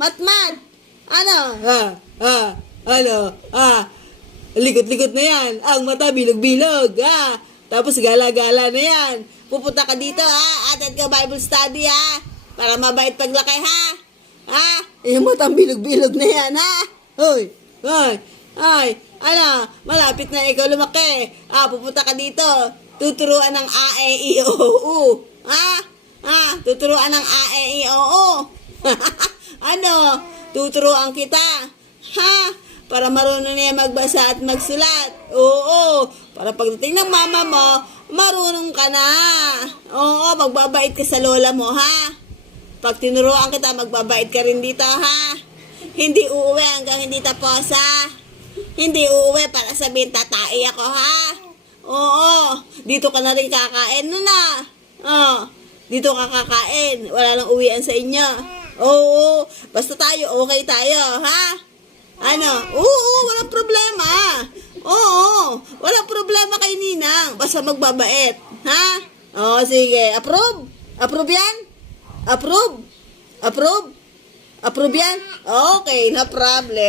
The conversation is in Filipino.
Matmat. Ano? Ano? Likot-likot na yan. Ang mata bilog-bilog. Tapos gala-gala na yan. Pupunta ka dito, Attend ka Bible study, Para mabait paglaki, Yung matang bilog-bilog na yan, Hoy. Ano? Malapit na ikaw lumaki. Pupunta ka dito. Tuturuan ng A, E, I, O, U. Tuturuan ng A, E, I, O, U. Ano? Tuturuan kita. Para marunong niya magbasa at magsulat. Oo. Para pagdating ng mama mo, marunong ka na. Oo, magbabait ka sa lola mo, Pag tinuruan kita, magbabait ka rin dito, Hindi uuwi hanggang hindi tapos, Hindi uuwi para sabihin, tatai ako, Oo. Dito ka na rin kakain, Dito ka kakain. Wala nang uwian sa inyo. Oo. Basta tayo, okay tayo, Ano? Oo, walang problema. Oo, walang problema kay Ninang. Basta magbabait. Oo, sige. Approve? Approve yan? Approve? Approve? Approve yan? Okay, no problem.